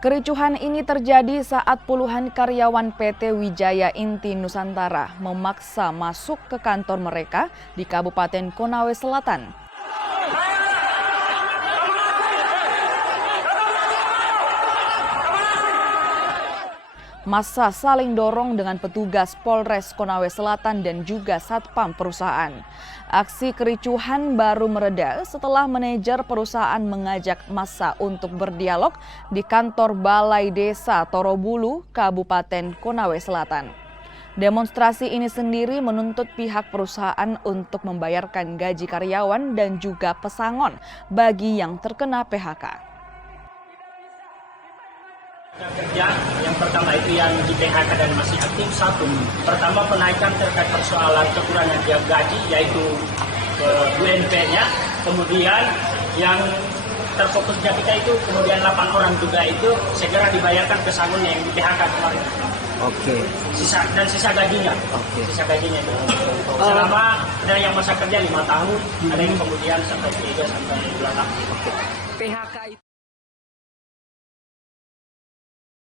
Kericuhan ini terjadi saat puluhan karyawan PT Wijaya Inti Nusantara memaksa masuk ke kantor mereka di Kabupaten Konawe Selatan. Massa saling dorong dengan petugas Polres Konawe Selatan dan juga satpam perusahaan. Aksi kericuhan baru mereda setelah manajer perusahaan mengajak massa untuk berdialog di kantor Balai Desa Torobulu, Kabupaten Konawe Selatan. Demonstrasi ini sendiri menuntut pihak perusahaan untuk membayarkan gaji karyawan dan juga pesangon bagi yang terkena PHK. Kerja yang pertama itu yang di PHK dan masih aktif satu. Pertama penaikan terkait persoalan kekurangan gaji yaitu UMP-nya. Kemudian yang terfokusnya kita itu kemudian 8 orang juga itu segera dibayarkan pesangonnya yang di PHK kemarin. Oke. Sisa gajinya. Oke. Sisa gajinya itu. Selama ada yang masa kerja 5 tahun, ada yang kemudian sampai 3 sampai 2 tahun. PHK itu